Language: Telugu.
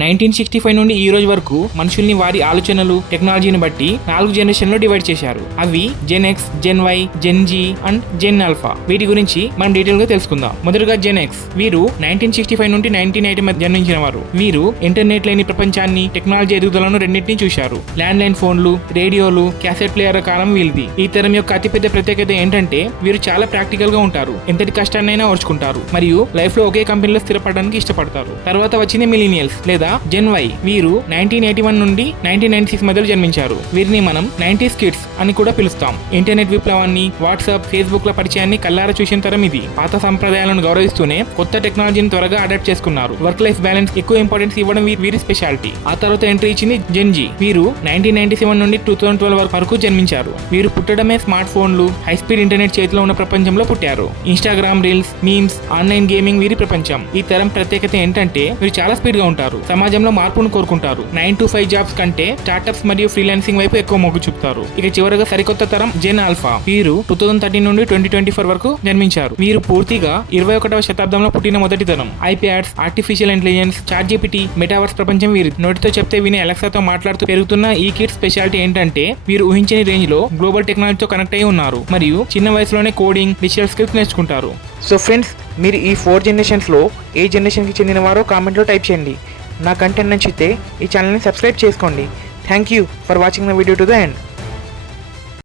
1965 నుండి ఈ రోజు వరకు మనుషుల్ని వారి ఆలోచనలు టెక్నాలజీని బట్టి 4 జనరేషన్లో డివైడ్ చేశారు. అవి gen X, gen Y, gen Z and gen alpha. వీటి గురించి మనం డీటెయిల్ గా తెలుసుకుందాం. మొదటగా జెన్ ఎక్స్. వీరు 1965 నుండి 1980 మధ్య జన్మించిన వారు. వీరు ఇంటర్నెట్ లేని ప్రపంచాన్ని, టెక్నాలజీ ఎదుగుదలను రెండింటినీ చూశారు. ల్యాండ్ లైన్ ఫోన్లు, రేడియోలు, క్యాసెట్ ప్లేయర్ కాలం వీళ్ళది. ఈ తరం యొక్క అతిపెద్ద ప్రత్యేకత ఏంటంటే వీరు చాలా ప్రాక్టికల్ గా ఉంటారు. ఎంతటి కష్టాన్నైనా ఓర్చుకుంటారు మరియు లైఫ్ లో ఒకే కంపెనీలో స్థిరపడడానికి ఇష్టపడతారు. తర్వాత వచ్చింది మిలీనియల్స్ లేదా జెన్ వై. వీరు 1981 నుండి 1996 మధ్యలో జన్మించారు. వీరిని మనం 90s కిడ్స్ అని కూడా పిలుస్తాం. ఇంటర్నెట్ విప్లవాన్ని, వాట్సాప్, ఫేస్బుక్ ల పరిచయాన్ని కల్లారా చూసిన తరం ఇది. పాత సంప్రదాయాలను గౌరవిస్తూనే కొత్త టెక్నాలజీని త్వరగా అడాప్ట్ చేసుకున్నారు. వర్క్ లైఫ్ బ్యాలెన్స్ ఎక్కువ ఇంపార్టెన్స్ ఇవ్వడం వీరి స్పెషాలిటీ. ఆ తర్వాత ఎంట్రీ ఇచ్చింది జెన్ జీ. వీరు 1997 నుండి 2012 వరకు జన్మించారు. వీరు పుట్టడమే స్మార్ట్ ఫోన్లు, హై స్పీడ్ ఇంటర్నెట్ చేతిలో ఉన్న ప్రపంచంలో పుట్టారు. Instagram reels, memes, online gaming వీరి ప్రపంచం. ఈ తరం ప్రత్యేకత ఏంటంటే వీరు చాలా స్పీడ్ గా ఉంటారు. సమాజంలో మార్పును కోరుకుంటారు. 9 to 5 జాబ్స్ కంటే స్టార్టప్స్ మరియు ఫ్రీలాన్సింగ్ వైపు ఎక్కువ మొగ్గు చూపుతారు. ఇక చివరగా సరికొత్త తరం జెన్ ఆల్ఫా. వీరు 2013 నుండి 2024 వరకు జన్మించారు. వీరు పూర్తిగా 21వ శతాబ్దంలో పుట్టిన మొదటి తరం. IPads, artificial intelligence, chat GPT, metaverse ప్రపంచం వీరి. నోటితో చెప్తే వినే అలెక్సాతో మాట్లాడుతూ పెరుగుతున్న ఈ కిడ్స్ స్పెషాలిటీ ఏంటంటే వీరు ఊహించని రేంజ్ లో గ్లోబల్ టెక్నాలజీతో కనెక్ట్ అయి ఉన్నారు మరియు చిన్న వయసులోనే కోడింగ్, డిజిటల్ స్కిల్స్ నేర్చుకుంటారు. సో ఫ్రెండ్స్, మీరు ఈ 4 జనరేషన్స్లో ఏ జనరేషన్కి చెందినవారో కామెంట్లో టైప్ చేయండి. నా కంటెంట్ నచ్చితే ఈ ఛానల్ని సబ్స్క్రైబ్ చేసుకోండి. Thank you for watching the video to the end.